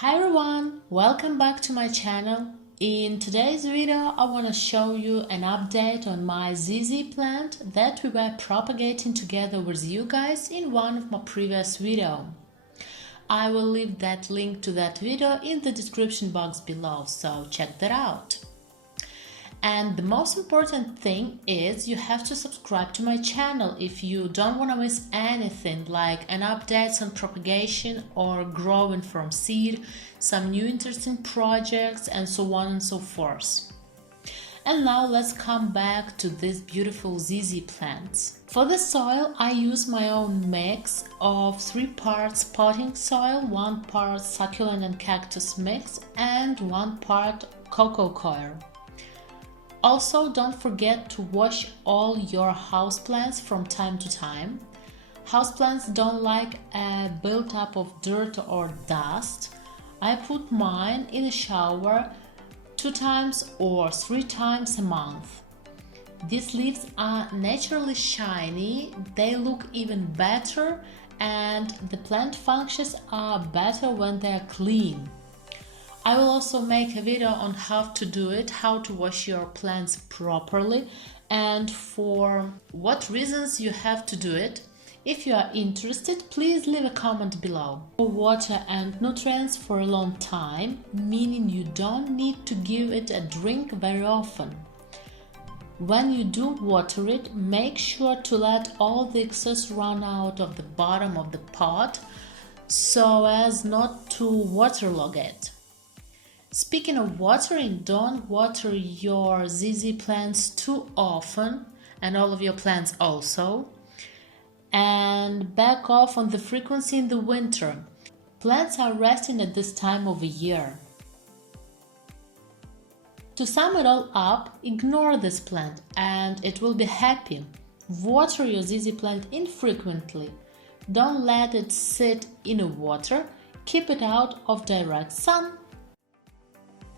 Hi everyone, welcome back to my channel. In today's video I want to show you an update on my ZZ plant that we were propagating together with you guys in one of my previous videos. I will leave that link to that video in the description box below, so check that out. And the most important thing is you have to subscribe to my channel if you don't want to miss anything like an updates on propagation or growing from seed, some new interesting projects and so on and so forth. And now let's come back to these beautiful ZZ plants. For the soil I use my own mix of 3 parts potting soil, 1 part succulent and cactus mix and 1 part cocoa coir. Also, don't forget to wash all your houseplants from time to time. Houseplants don't like a build-up of dirt or dust. I put mine in a shower 2 times or 3 times a month. These leaves are naturally shiny, they look even better, and the plant functions are better when they are clean. I will also make a video on how to do it, how to wash your plants properly and for what reasons you have to do it. If you are interested, please leave a comment below. Water and nutrients for a long time, meaning you don't need to give it a drink very often. When you do water it, make sure to let all the excess run out of the bottom of the pot so as not to waterlog it. Speaking of watering, don't water your ZZ plants too often and all of your plants also. And back off on the frequency in the winter. Plants are resting at this time of the year. To sum it all up, ignore this plant and it will be happy. Water your ZZ plant infrequently. Don't let it sit in a water. Keep it out of direct sun.